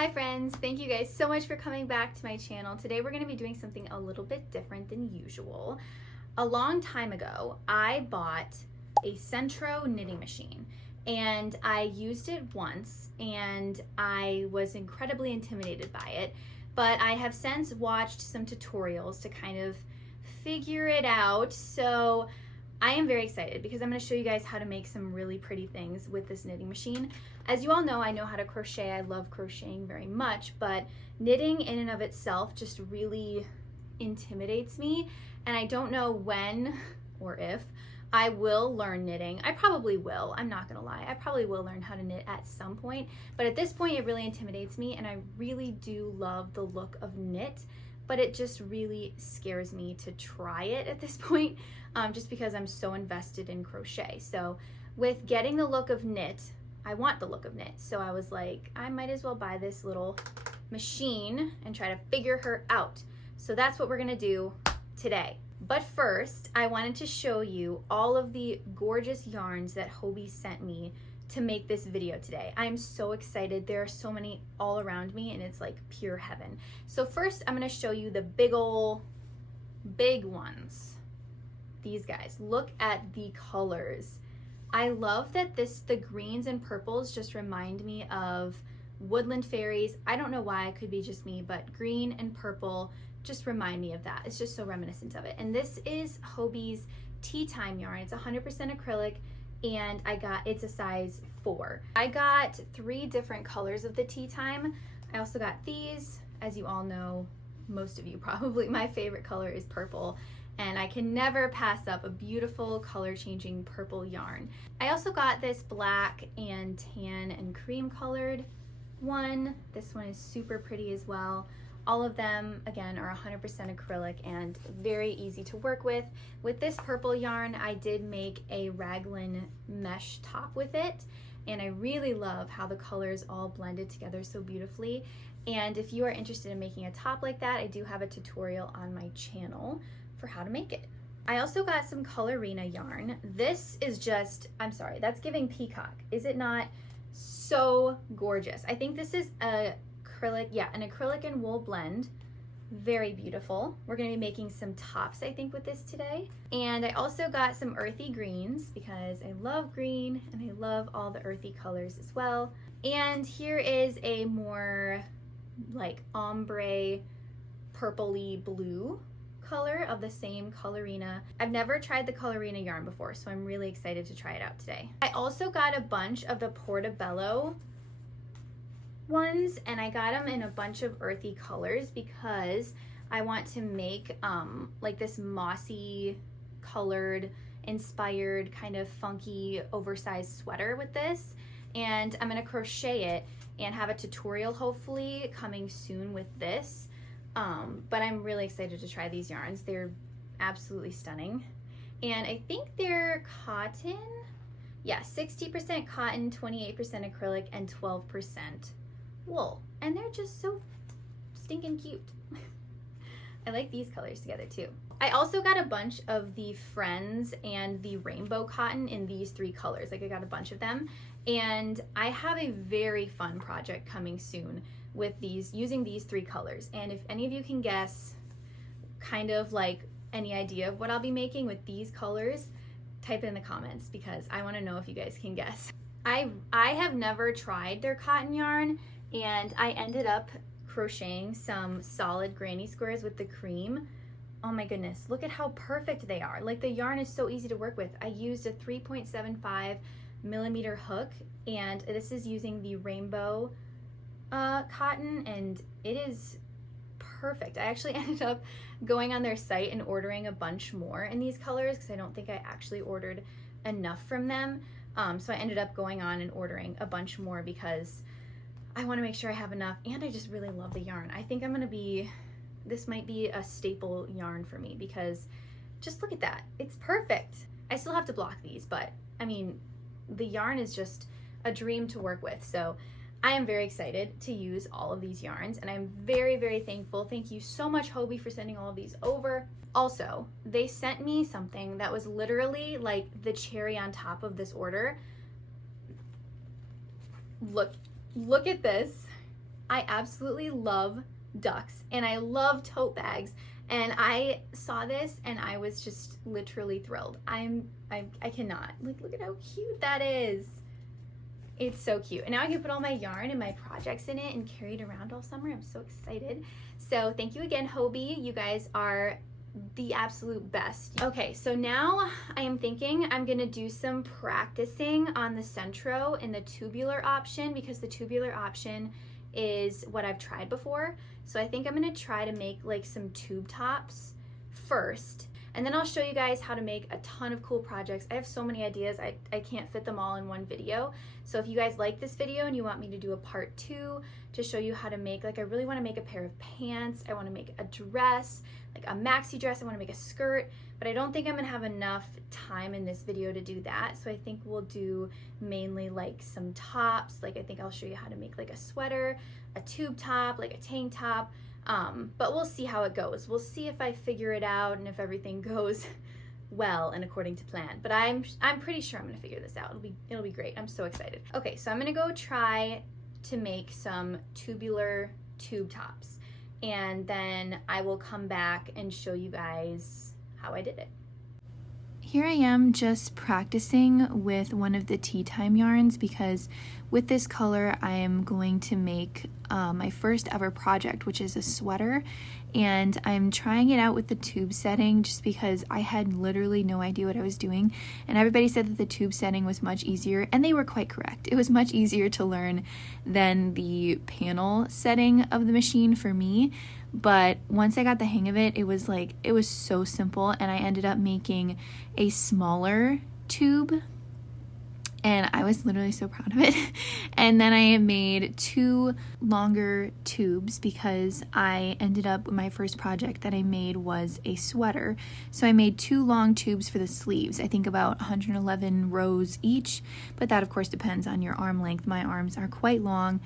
Hi friends, thank you guys so much for coming back to my channel. Today we're going to be doing something a little bit different than usual. A long time ago, I bought a Sentro knitting machine and I used it once and I was incredibly intimidated by it, but I have since watched some tutorials to kind of figure it out. So I am very excited because I'm going to show you guys how to make some really pretty things with this knitting machine. As you all know, I know how to crochet. I love crocheting very much, but knitting in and of itself just really intimidates me, and I don't know when or if I will learn knitting. I probably will. I'm not gonna lie. I probably will learn how to knit at some point, but at this point it really intimidates me, and I really do love the look of knit, but it just really scares me to try it at this point, just because I'm so invested in crochet. So with getting the look of knit, I want the look of knit. So I was like, I might as well buy this little machine and try to figure her out. So that's what we're gonna do today. But first, I wanted to show you all of the gorgeous yarns that Hobbii sent me to make this video today. I'm so excited. There are so many all around me and it's like pure heaven. So first, I'm gonna show you the big ones. These guys, look at the colors. I love that the greens and purples just remind me of woodland fairies. I don't know why, it could be just me, but green and purple just remind me of that. It's just so reminiscent of it. And this is Hobbii's Tea Time yarn. It's 100% acrylic, and it's a size 4. I got 3 different colors of the Tea Time. I also got these. As you all know, most of you probably, my favorite color is purple, and I can never pass up a beautiful color changing purple yarn. I also got this black and tan and cream colored one. This one is super pretty as well. All of them, again, are 100% acrylic and very easy to work with. With this purple yarn, I did make a raglan mesh top with it, and I really love how the colors all blended together so beautifully. And if you are interested in making a top like that, I do have a tutorial on my channel for how to make it. I also got some Colorina yarn. This is just, I'm sorry, that's giving peacock. Is it not so gorgeous? I think this is an acrylic and wool blend. Very beautiful. We're gonna be making some tops, I think, with this today. And I also got some earthy greens because I love green and I love all the earthy colors as well. And here is a more like ombre purpley blue color of the same Colorina. I've never tried the Colorina yarn before, so I'm really excited to try it out today. I also got a bunch of the Portobello ones, and I got them in a bunch of earthy colors because I want to make like this mossy colored inspired kind of funky oversized sweater with this, and I'm gonna crochet it and have a tutorial hopefully coming soon with this. But I'm really excited to try these yarns. They're absolutely stunning. And I think they're cotton. Yeah, 60% cotton, 28% acrylic, and 12% wool. And they're just so stinking cute. I like these colors together too. I also got a bunch of the Friends and the rainbow cotton in these 3 colors. Like, I got a bunch of them. And I have a very fun project coming soon with these, using these 3 colors. And if any of you can guess kind of like any idea of what I'll be making with these colors, type it in the comments because I want to know if you guys can guess. I have never tried their cotton yarn, and I ended up crocheting some solid granny squares with the cream. Oh my goodness, look at how perfect they are. Like, the yarn is so easy to work with. I used a 3.75 millimeter hook, and this is using the rainbow cotton, and it is perfect. I actually ended up going on their site and ordering a bunch more in these colors because I don't think I actually ordered enough from them. So I ended up going on and ordering a bunch more because I want to make sure I have enough, and I just really love the yarn. I think this might be a staple yarn for me because just look at that. It's perfect. I still have to block these, but I mean, the yarn is just a dream to work with. So I am very excited to use all of these yarns, and I'm very, very thankful. Thank you so much, Hobbii, for sending all of these over. Also, they sent me something that was literally like the cherry on top of this order. Look at this. I absolutely love ducks and I love tote bags. And I saw this and I was just literally thrilled. I cannot. Like, look at how cute that is. It's so cute. And now I can put all my yarn and my projects in it and carry it around all summer. I'm so excited. So thank you again, Hobbii. You guys are the absolute best. Okay, so now I am thinking I'm gonna do some practicing on the centro in the tubular option, because the tubular option is what I've tried before. So I think I'm gonna try to make like some tube tops first, and then I'll show you guys how to make a ton of cool projects. I have so many ideas, I can't fit them all in one video. So if you guys like this video and you want me to do a part 2 to show you how to make, like, I really wanna make a pair of pants, I wanna make a dress, like a maxi dress, I wanna make a skirt, but I don't think I'm gonna have enough time in this video to do that. So I think we'll do mainly like some tops. Like, I think I'll show you how to make like a sweater, a tube top, like a tank top. But we'll see how it goes. We'll see if I figure it out and if everything goes well and according to plan. But I'm pretty sure I'm gonna figure this out. It'll be great. I'm so excited. Okay, so I'm gonna go try to make some tubular tube tops, and then I will come back and show you guys how I did it. Here I am just practicing with one of the tea time yarns, because with this color I am going to make my first ever project, which is a sweater, and I'm trying it out with the tube setting just because I had literally no idea what I was doing, and everybody said that the tube setting was much easier, and they were quite correct. It was much easier to learn than the panel setting of the machine for me. But once I got the hang of it, it was so simple, and I ended up making a smaller tube, and I was literally so proud of it. And then I made 2 longer tubes because I ended up, my first project that I made was a sweater. So I made 2 long tubes for the sleeves, I think about 111 rows each, but that of course depends on your arm length. My arms are quite long.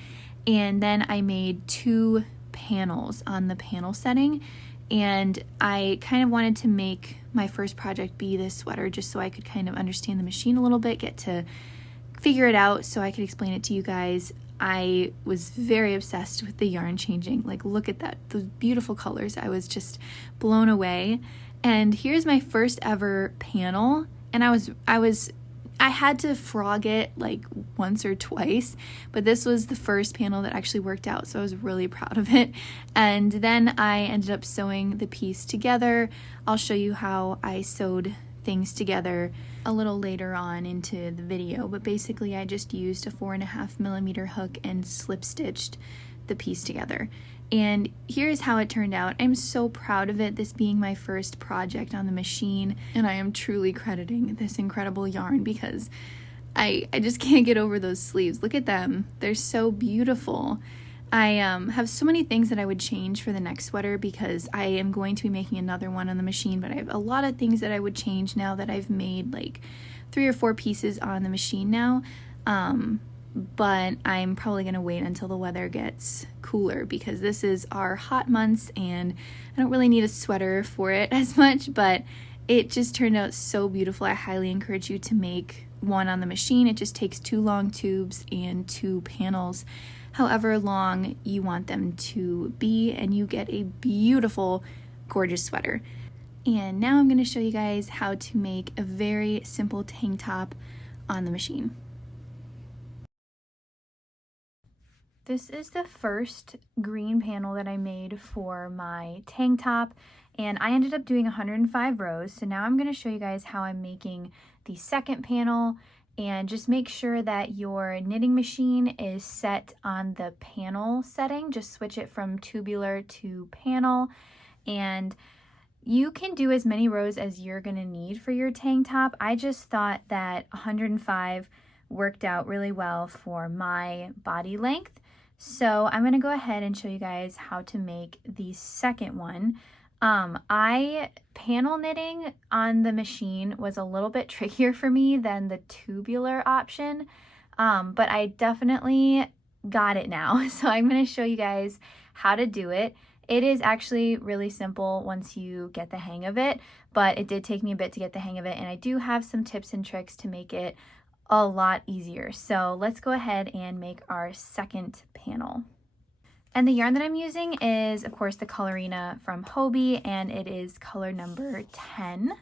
And then I made 2 panels on the panel setting, and I kind of wanted to make my first project be this sweater just so I could kind of understand the machine a little bit, get to figure it out so I could explain it to you guys. I was very obsessed with the yarn changing. Like, look at that, those beautiful colors. I was just blown away. And here's my first ever panel, and I had to frog it like once or twice, but this was the first panel that actually worked out, so I was really proud of it. And then I ended up sewing the piece together. I'll show you how I sewed things together a little later on into the video, but basically I just used a 4.5mm hook and slip stitched the piece together. And here's how it turned out. I'm so proud of it, this being my first project on the machine, and I am truly crediting this incredible yarn because I just can't get over those sleeves. Look at them. They're so beautiful. I have so many things that I would change for the next sweater because I am going to be making another one on the machine, but I have a lot of things that I would change now that I've made like 3 or 4 pieces on the machine now. But I'm probably going to wait until the weather gets cooler because this is our hot months and I don't really need a sweater for it as much, but it just turned out so beautiful. I highly encourage you to make one on the machine. It just takes 2 long tubes and 2 panels, however long you want them to be, and you get a beautiful, gorgeous sweater. And now I'm going to show you guys how to make a very simple tank top on the machine. This is the first green panel that I made for my tank top, and I ended up doing 105 rows. So now I'm going to show you guys how I'm making the second panel, and just make sure that your knitting machine is set on the panel setting. Just switch it from tubular to panel, and you can do as many rows as you're going to need for your tank top. I just thought that 105 worked out really well for my body length. So I'm going to go ahead and show you guys how to make the second one. Panel knitting on the machine was a little bit trickier for me than the tubular option, but I definitely got it now. So I'm going to show you guys how to do it. It is actually really simple once you get the hang of it, but it did take me a bit to get the hang of it, and I do have some tips and tricks to make it a lot easier. So let's go ahead and make our second panel. And the yarn that I'm using is, of course, the Colorina from Hobbii, and it is color number 10.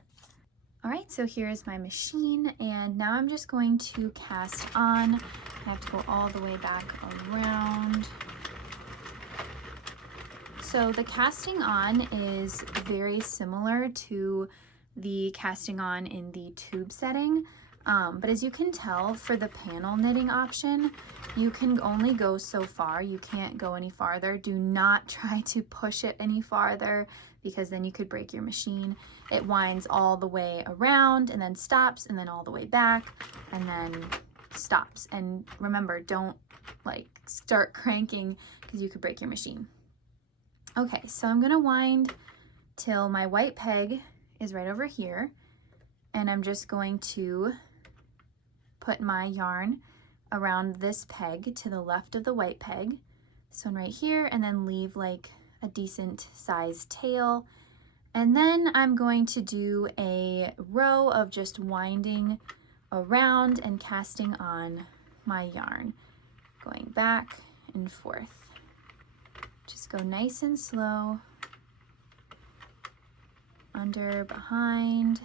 All right, so here's my machine, and now I'm just going to cast on. I have to go all the way back around. So the casting on is very similar to the casting on in the tube setting. But as you can tell, for the panel knitting option, you can only go so far. You can't go any farther. Do not try to push it any farther because then you could break your machine. It winds all the way around and then stops and then all the way back and then stops. And remember, don't like start cranking because you could break your machine. Okay, so I'm gonna wind till my white peg is right over here, and I'm just going to put my yarn around this peg to the left of the white peg, this one right here, and then leave like a decent sized tail. And then I'm going to do a row of just winding around and casting on my yarn, going back and forth. Just go nice and slow, under, behind,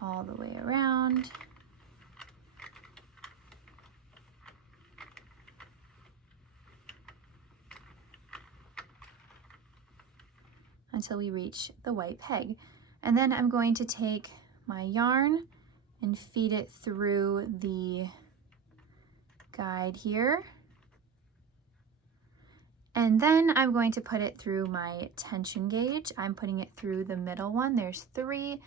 all the way around. Until we reach the white peg. And then I'm going to take my yarn and feed it through the guide here. And then I'm going to put it through my tension gauge. I'm putting it through the middle one. There's 3,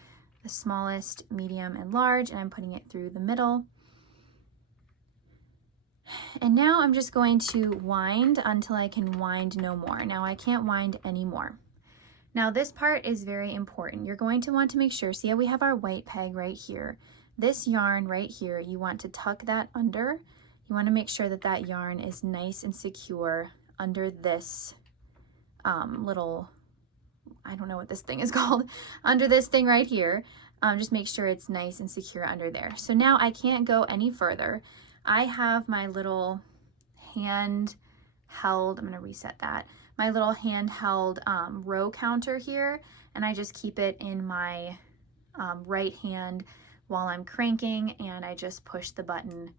the smallest, medium, and large, and I'm putting it through the middle. And now I'm just going to wind until I can wind no more. Now I can't wind anymore. Now this part is very important. You're going to want to make sure, see how we have our white peg right here. This yarn right here, you want to tuck that under. You want to make sure that that yarn is nice and secure under this little, I don't know what this thing is called, under this thing right here. Just make sure it's nice and secure under there. So now I can't go any further. I have my little handheld, I'm gonna reset that, my little handheld row counter here, and I just keep it in my right hand while I'm cranking, and I just push the button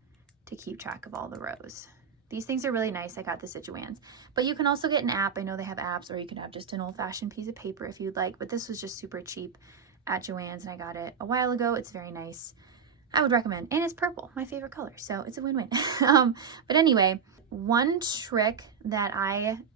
to keep track of all the rows. These things are really nice. I got this at Joann's. But you can also get an app. I know they have apps, or you can have just an old-fashioned piece of paper if you'd like. But this was just super cheap at Joann's, and I got it a while ago. It's very nice. I would recommend. And it's purple, my favorite color. So it's a win-win. But anyway, one trick that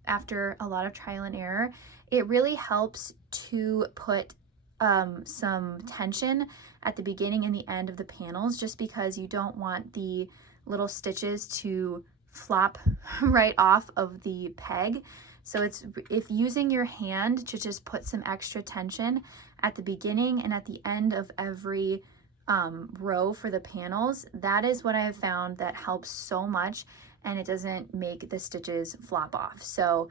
after a lot of trial and error, it really helps to put some tension at the beginning and the end of the panels, just because you don't want the little stitches to flop right off of the peg. So if using your hand to just put some extra tension at the beginning and at the end of every row for the panels, that is what I have found that helps so much, and it doesn't make the stitches flop off. So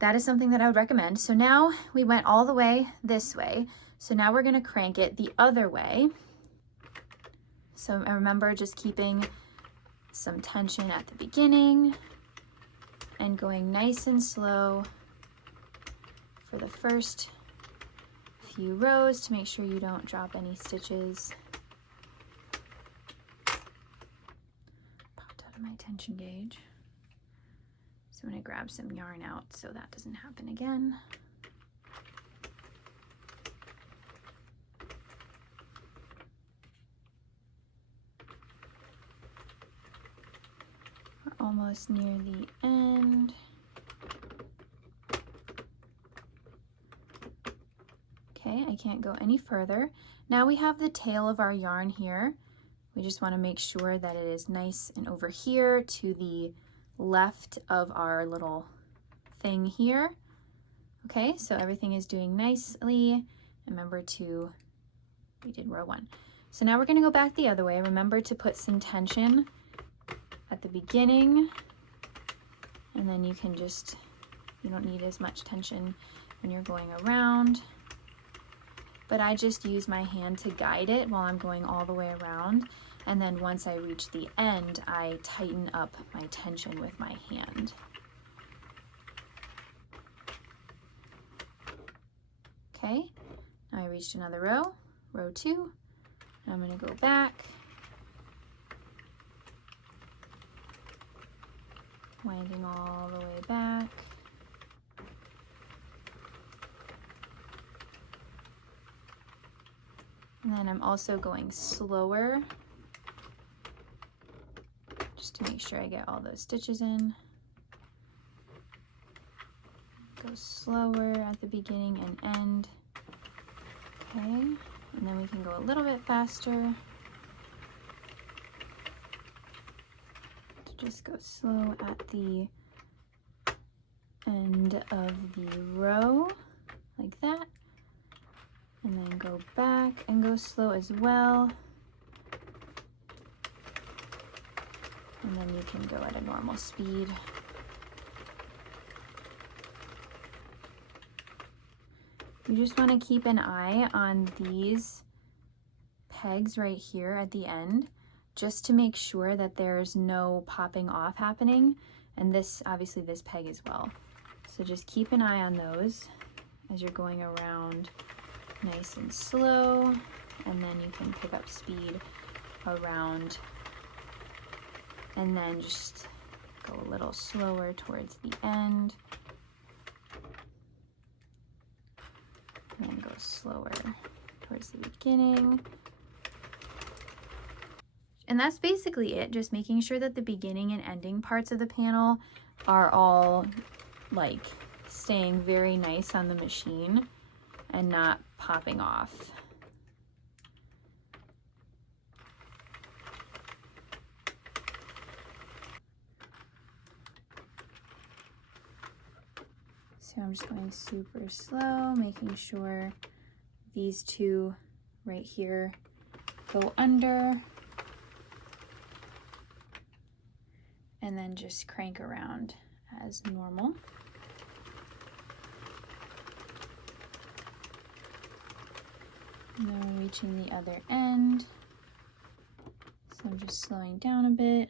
that is something that I would recommend. So now we went all the way this way. So now we're gonna crank it the other way. So I remember just keeping some tension at the beginning and going nice and slow for the first few rows to make sure you don't drop any stitches. Popped out of my tension gauge. So I'm going to grab some yarn out so that doesn't happen again. Almost near the end. Okay, I can't go any further. Now we have the tail of our yarn here. We just want to make sure that it is nice and over here to the left of our little thing here. Okay, so everything is doing nicely. Remember we did row 1. So now we're going to go back the other way. Remember to put some tension at the beginning, and then you don't need as much tension when you're going around. But I just use my hand to guide it while I'm going all the way around. And then once I reach the end, I tighten up my tension with my hand. Okay, now I reached another row, row 2. I'm going to go back, winding all the way back. And then I'm also going slower, just to make sure I get all those stitches in. Go slower at the beginning and end. Okay, and then we can go a little bit faster. So just go slow at the end of the row, like that. And then go back and go slow as well. And then you can go at a normal speed. You just want to keep an eye on these pegs right here at the end, just to make sure that there's no popping off happening. And this, obviously this peg as well. So just keep an eye on those as you're going around nice and slow, and then you can pick up speed around, and then just go a little slower towards the end, and then go slower towards the beginning. And that's basically it, just making sure that the beginning and ending parts of the panel are all like staying very nice on the machine and not popping off. So I'm just going super slow, making sure these two right here go under, and then just crank around as normal. Now we're reaching the other end, so I'm just slowing down a bit.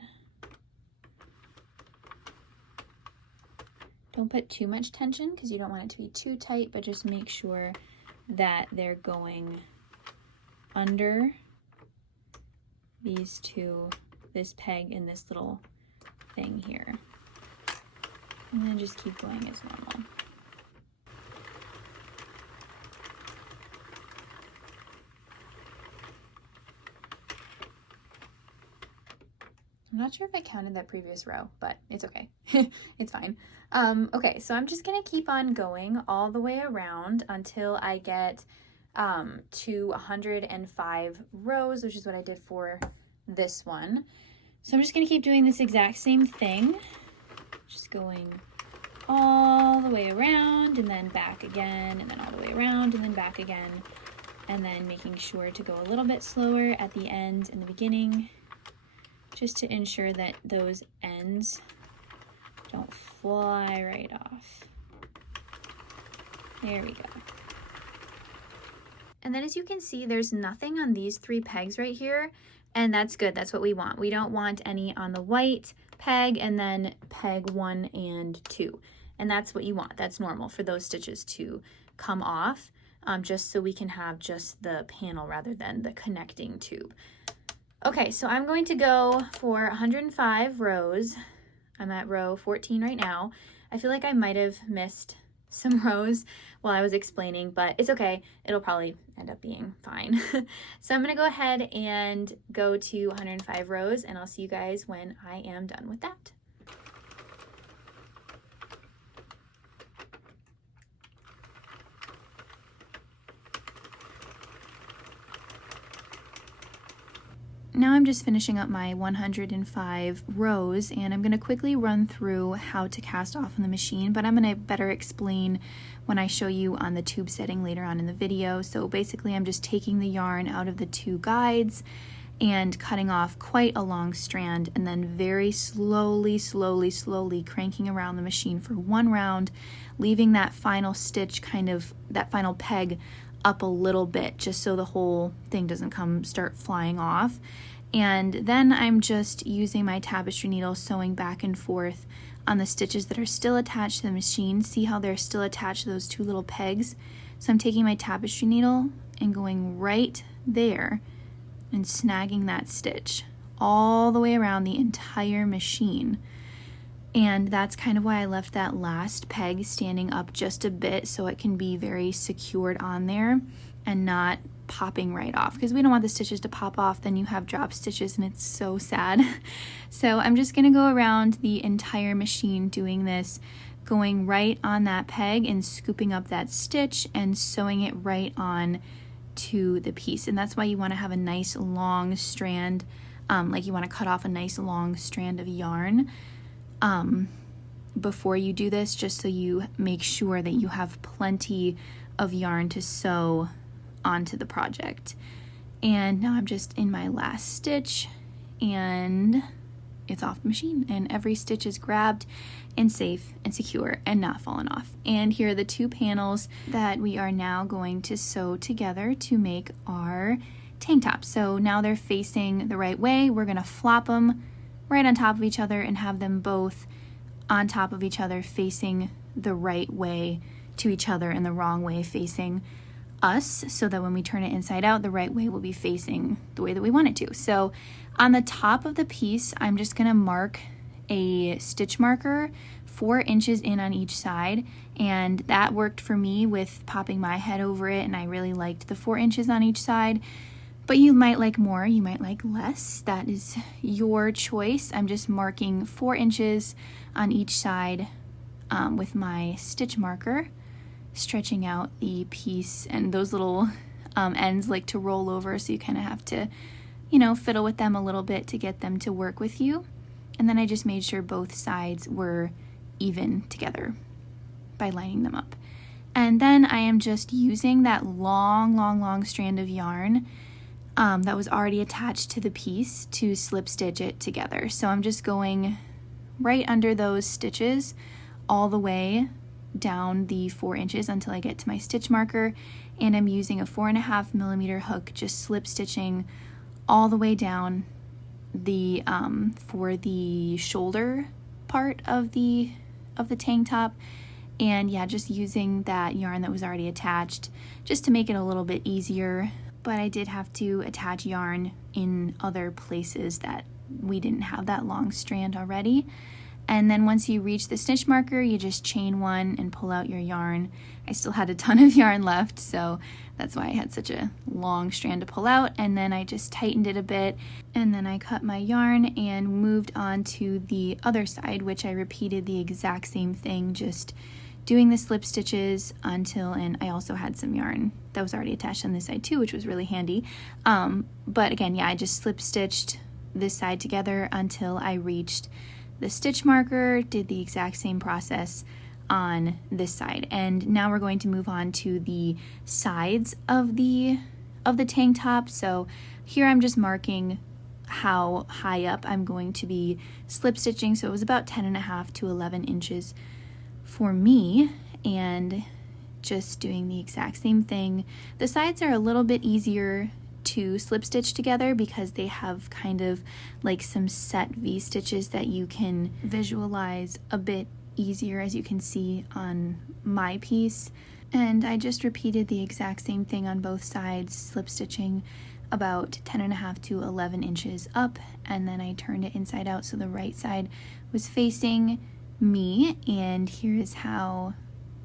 Don't put too much tension because you don't want it to be too tight, but just make sure that they're going under these two, this peg and this little thing here. And then just keep going as normal. I'm not sure if I counted that previous row, but it's okay. It's fine. Okay, so I'm just gonna keep on going all the way around until I get to 105 rows, which is what I did for this one. So I'm just gonna keep doing this exact same thing, just going all the way around and then back again, and then all the way around and then back again, and then making sure to go a little bit slower at the end and the beginning, just to ensure that those ends don't fly right off. There we go. And then as you can see, there's nothing on these 3 pegs right here, and that's good. That's what we want. We don't want any on the white peg and then peg 1 and 2. And that's what you want. That's normal for those stitches to come off, just so we can have just the panel rather than the connecting tube. Okay, so I'm going to go for 105 rows. I'm at row 14 right now. I feel like I might have missed some rows while I was explaining, but it's okay. It'll probably end up being fine. So I'm gonna go ahead and go to 105 rows, and I'll see you guys when I am done with that. Now I'm just finishing up my 105 rows, and I'm going to quickly run through how to cast off on the machine, but I'm going to better explain when I show you on the tube setting later on in the video. So basically I'm just taking the yarn out of the 2 guides and cutting off quite a long strand, and then very slowly cranking around the machine for 1 round, leaving that final stitch, that final peg up a little bit, just so the whole thing doesn't start flying off. And then I'm just using my tapestry needle, sewing back and forth on the stitches that are still attached to the machine. See how they're still attached to those two little pegs? So I'm taking my tapestry needle and going right there and snagging that stitch all the way around the entire machine. And that's kind of why I left that last peg standing up just a bit, so it can be very secured on there and not popping right off, because we don't want the stitches to pop off, then you have drop stitches and it's so sad. So I'm just gonna go around the entire machine doing this, going right on that peg and scooping up that stitch and sewing it right on to the piece. And that's why you want to have a nice long strand, like you want to cut off a nice long strand of yarn before you do this, just so you make sure that you have plenty of yarn to sew onto the project. And now I'm just in my last stitch and it's off the machine, and every stitch is grabbed and safe and secure and not falling off. And here are the two panels that we are now going to sew together to make our tank top. So now they're facing the right way. We're gonna flop them right on top of each other and have them both on top of each other facing the right way to each other and the wrong way facing us, so that when we turn it inside out, the right way will be facing the way that we want it to. So on the top of the piece, I'm just gonna mark a stitch marker 4 inches in on each side, and that worked for me with popping my head over it, and I really liked the 4 inches on each side. But you might like more, you might like less. That is your choice. I'm just marking 4 inches on each side with my stitch marker, stretching out the piece, and those little ends like to roll over, so you kind of have to, you know, fiddle with them a little bit to get them to work with you. And then I just made sure both sides were even together by lining them up. And then I am just using that long strand of yarn that was already attached to the piece to slip stitch it together. So I'm just going right under those stitches all the way down the 4 inches until I get to my stitch marker, and I'm using a 4.5 millimeter hook, just slip stitching all the way down the for the shoulder part of the tank top. And yeah, just using that yarn that was already attached just to make it a little bit easier. But I did have to attach yarn in other places that we didn't have that long strand already. And then once you reach the stitch marker, you just chain one and pull out your yarn. I still had a ton of yarn left, so that's why I had such a long strand to pull out. And then I just tightened it a bit, and then I cut my yarn and moved on to the other side, which I repeated the exact same thing, just doing the slip stitches until, and I also had some yarn that was already attached on this side too, which was really handy. But again, yeah, I just slip stitched this side together until I reached the stitch marker, did the exact same process on this side. And now we're going to move on to the sides of the tank top. So here I'm just marking how high up I'm going to be slip stitching. So it was about 10.5 to 11 inches for me, and just doing the exact same thing. The sides are a little bit easier to slip stitch together because they have kind of like some set V stitches that you can visualize a bit easier, as you can see on my piece. And I just repeated the exact same thing on both sides, slip stitching about 10.5 to 11 inches up, and then I turned it inside out so the right side was facing me. And here's how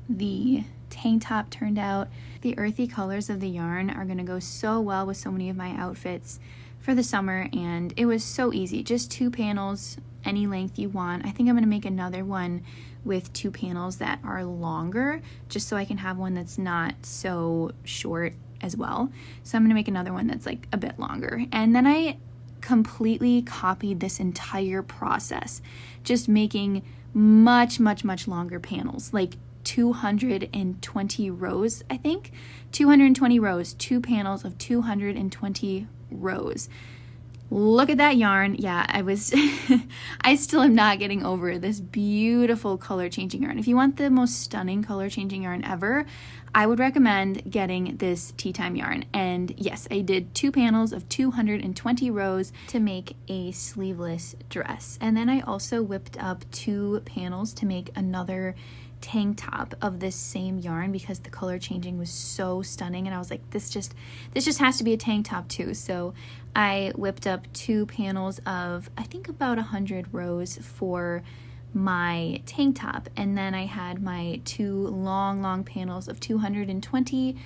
the tank top turned out. The earthy colors of the yarn are going to go so well with so many of my outfits for the summer, and it was so easy. Just 2 panels, any length you want. I think I'm going to make another one with 2 panels that are longer, just so I can have one that's not so short as well. So I'm going to make another one that's like a bit longer. And then I completely copied this entire process, just making much longer panels, like 220 rows, I think. 220 rows, 2 panels of 220 rows. look at that yarn. Yeah, I still am not getting over this beautiful color changing yarn. If you want the most stunning color changing yarn ever, I would recommend getting this tea time yarn. And yes, I did 2 panels of 220 rows to make a sleeveless dress. And then I also whipped up 2 panels to make another tank top of this same yarn because the color changing was so stunning, and I was like, this just has to be a tank top too. So I whipped up 2 panels of, I think, about 100 rows for my tank top, and then I had my 2 long panels of 220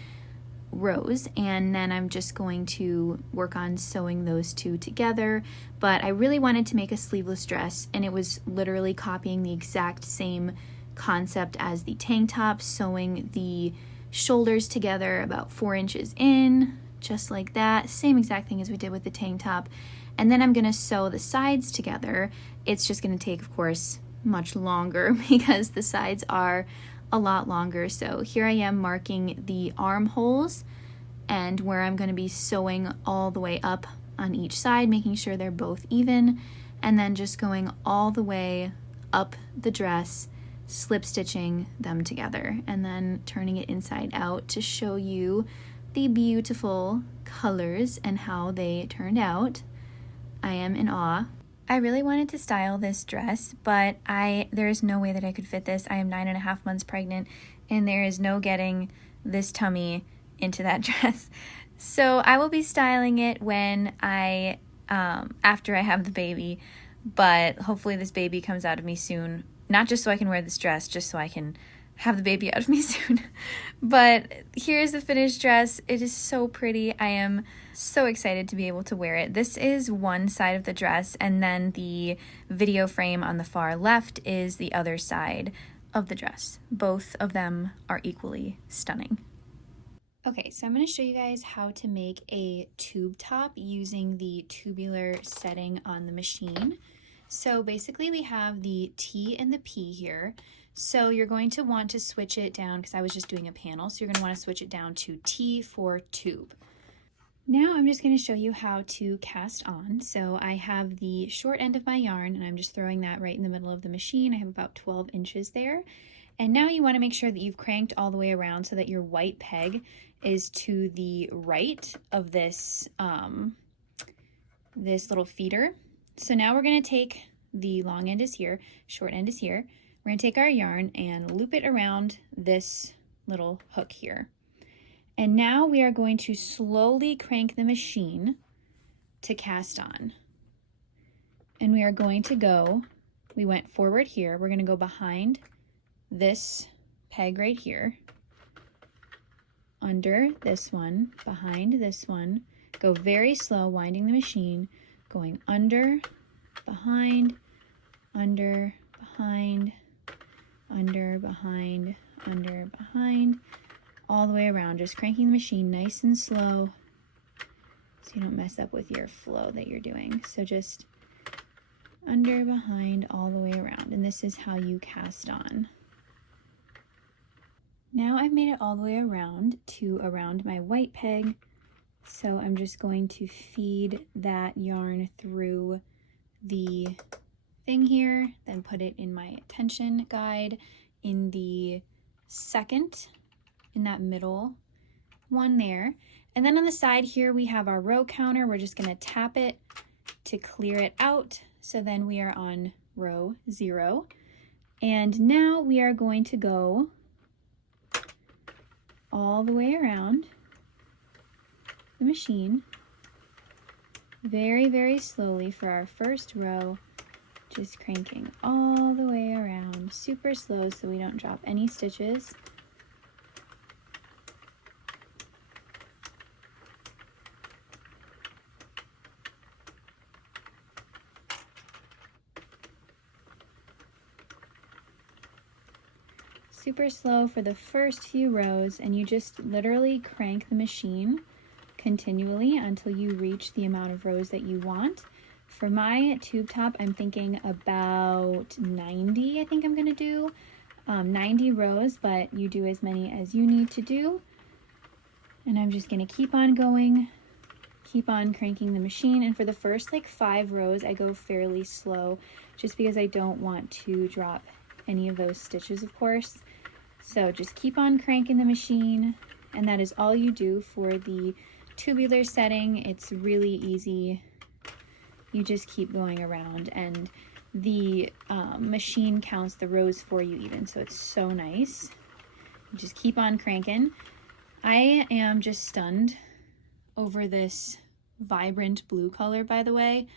rows, and then I'm just going to work on sewing those 2 together. But I really wanted to make a sleeveless dress, and it was literally copying the exact same concept as the tank top, sewing the shoulders together about 4 inches in, just like that, same exact thing as we did with the tank top. And then I'm gonna sew the sides together. It's just gonna take, of course, much longer because the sides are a lot longer. So here I am marking the armholes and where I'm going to be sewing all the way up on each side, making sure they're both even, and then just going all the way up the dress, slip stitching them together, and then turning it inside out to show you the beautiful colors and how they turned out. I am in awe. I really wanted to style this dress, but there is no way that I could fit this. I am 9.5 months pregnant, and there is no getting this tummy into that dress. So I will be styling it when after I have the baby, but hopefully this baby comes out of me soon. Not just so I can wear this dress, just so I can have the baby out of me soon. But here's the finished dress. It is so pretty. I am so excited to be able to wear it. This is one side of the dress, and then the video frame on the far left is the other side of the dress. Both of them are equally stunning. Okay, so I'm going to show you guys how to make a tube top using the tubular setting on the machine. So basically we have the T and the P here. So you're going to want to switch it down, because I was just doing a panel, so you're going to want to switch it down to T for tube. Now I'm just going to show you how to cast on. So I have the short end of my yarn, and I'm just throwing that right in the middle of the machine. I have about 12 inches there. And now you want to make sure that you've cranked all the way around so that your white peg is to the right of this, this little feeder. So now we're going to take, the long end is here, short end is here. We're going to take our yarn and loop it around this little hook here. And now we are going to slowly crank the machine to cast on. And we are going to go, we went forward here, we're going to go behind this peg right here, under this one, behind this one, go very slow, winding the machine, going under, behind, under, behind, under, behind, under, behind, all the way around, just cranking the machine nice and slow so you don't mess up with your flow that you're doing. So just under, behind, all the way around, and this is how you cast on. Now I've made it all the way around to around my white peg, so I'm just going to feed that yarn through the thing here, then put it in my tension guide in the second, in that middle one there. And then on the side here we have our row counter. We're just going to tap it to clear it out. So then we are on row 0. And now we are going to go all the way around the machine very, very slowly for our first row, just cranking all the way around super slow so we don't drop any stitches. Super slow for the first few rows, and you just literally crank the machine continually until you reach the amount of rows that you want. For my tube top, I'm thinking about 90, I think I'm gonna do 90 rows, but you do as many as you need to do. And I'm just gonna keep on going keep on cranking the machine. And for the first like 5 rows, I go fairly slow just because I don't want to drop any of those stitches, of course. So just keep on cranking the machine, and that is all you do for the tubular setting. It's really easy. You just keep going around, and the machine counts the rows for you even, so it's so nice. You just keep on cranking. I am just stunned over this vibrant blue color, by the way.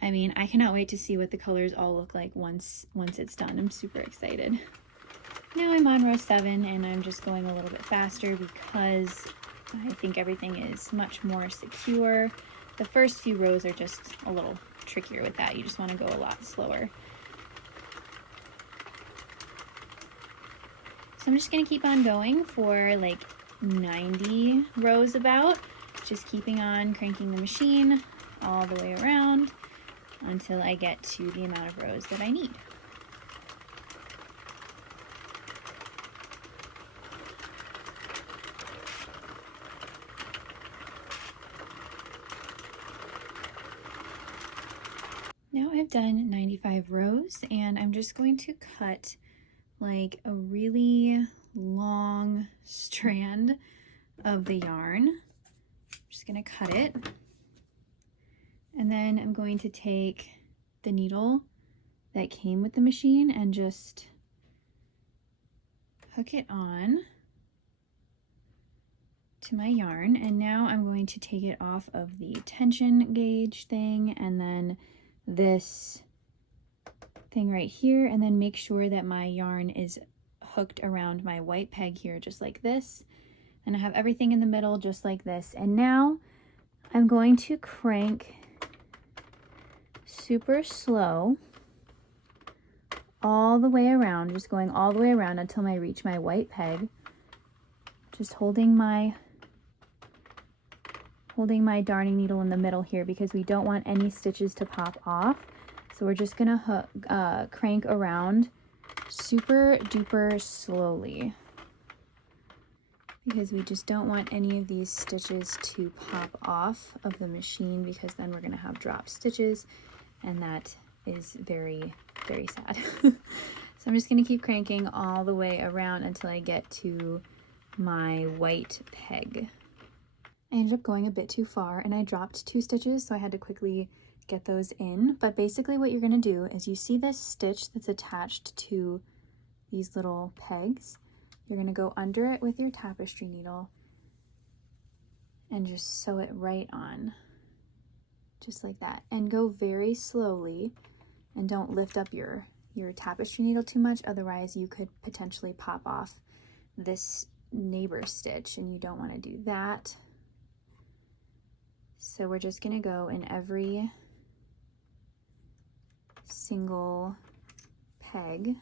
I mean, I cannot wait to see what the colors all look like once it's done. I'm super excited. Now I'm on row 7, and I'm just going a little bit faster because I think everything is much more secure. The first few rows are just a little trickier with that. You just want to go a lot slower. So I'm just going to keep on going for like 90 rows about, just keeping on cranking the machine all the way around until I get to the amount of rows that I need. Now I've done 95 rows, and I'm just going to cut like a really long strand of the yarn. I'm just going to cut it, and then I'm going to take the needle that came with the machine and just hook it on to my yarn. And now I'm going to take it off of the tension gauge thing, and then this thing right here, and then make sure that my yarn is hooked around my white peg here, just like this. And I have everything in the middle just like this. And now I'm going to crank super slow all the way around, just going all the way around until I reach my white peg. Just holding my darning needle in the middle here because we don't want any stitches to pop off. So we're just gonna crank around super duper slowly because we just don't want any of these stitches to pop off of the machine, because then we're gonna have drop stitches, and that is very, very sad. So I'm just gonna keep cranking all the way around until I get to my white peg. I ended up going a bit too far, and I dropped 2 stitches, so I had to quickly get those in. But basically what you're going to do is, you see this stitch that's attached to these little pegs, you're going to go under it with your tapestry needle and just sew it right on, just like that. And go very slowly, and don't lift up your tapestry needle too much, otherwise you could potentially pop off this neighbor stitch, and you don't want to do that. So we're just going to go in every single peg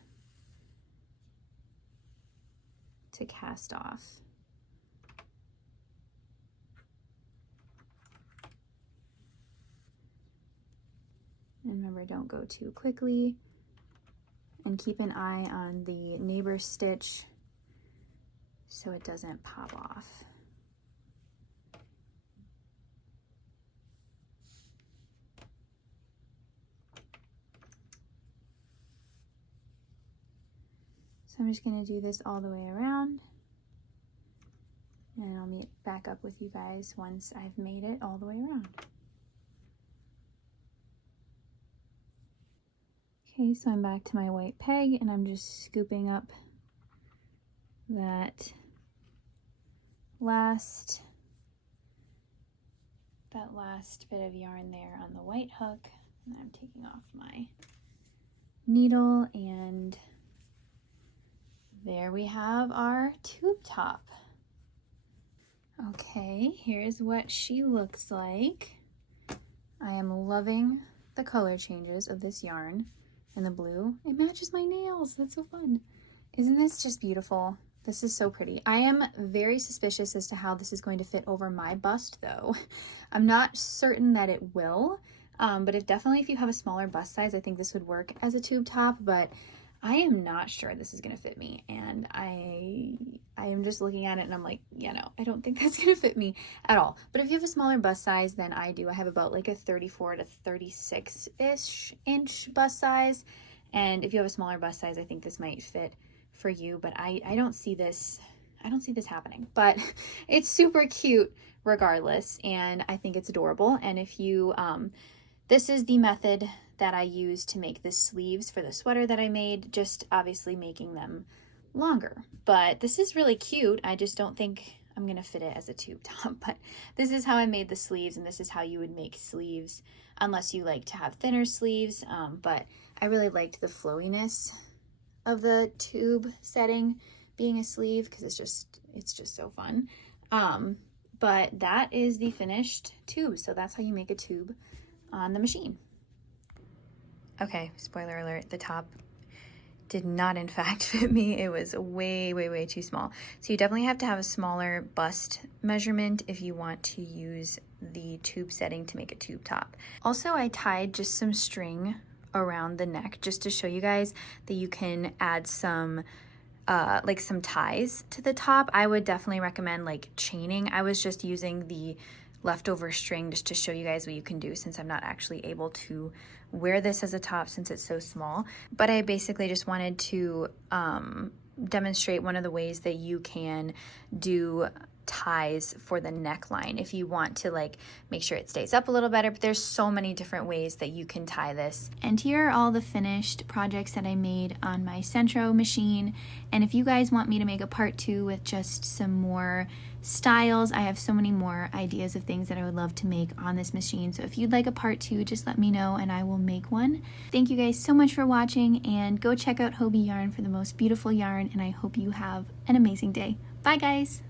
to cast off. And remember, don't go too quickly, and keep an eye on the neighbor stitch so it doesn't pop off. So I'm just going to do this all the way around, and I'll meet back up with you guys once I've made it all the way around. Okay, so I'm back to my white peg, and I'm just scooping up that last bit of yarn there on the white hook, and I'm taking off my needle, and there we have our tube top. Okay, here's what she looks like. I am loving the color changes of this yarn and the blue. It matches my nails. That's so fun. Isn't this just beautiful? This is so pretty. I am very suspicious as to how this is going to fit over my bust, though. I'm not certain that it will, but if you have a smaller bust size, I think this would work as a tube top, but I am not sure this is gonna fit me, and I am just looking at it and I'm like, yeah, no, I don't think that's gonna fit me at all. But if you have a smaller bust size than I do, I have about like a 34 to 36-ish inch bust size, and if you have a smaller bust size, I think this might fit for you, but I don't see this happening. But it's super cute regardless, and I think it's adorable. And if you this is the method that I used to make the sleeves for the sweater that I made, just obviously making them longer. But this is really cute. I just don't think I'm gonna fit it as a tube top, but this is how I made the sleeves, and this is how you would make sleeves unless you like to have thinner sleeves. But I really liked the flowiness of the tube setting being a sleeve because it's just so fun. But that is the finished tube. So that's how you make a tube on the machine. Okay, spoiler alert, the top did not in fact fit me. It was way too small. So you definitely have to have a smaller bust measurement if you want to use the tube setting to make a tube top. Also, I tied just some string around the neck just to show you guys that you can add some like some ties to the top. I would definitely recommend like chaining. I was just using the leftover string just to show you guys what you can do, since I'm not actually able to wear this as a top since it's so small. But I basically just wanted to demonstrate one of the ways that you can do ties for the neckline if you want to like make sure it stays up a little better. But there's so many different ways that you can tie this. And here are all the finished projects that I made on my Sentro machine. And if you guys want me to make a part 2 with just some more styles, I have so many more ideas of things that I would love to make on this machine. So if you'd like a part 2, just let me know and I will make one. Thank you guys so much for watching, and go check out Hobbii Yarn for the most beautiful yarn, and I hope you have an amazing day. Bye guys!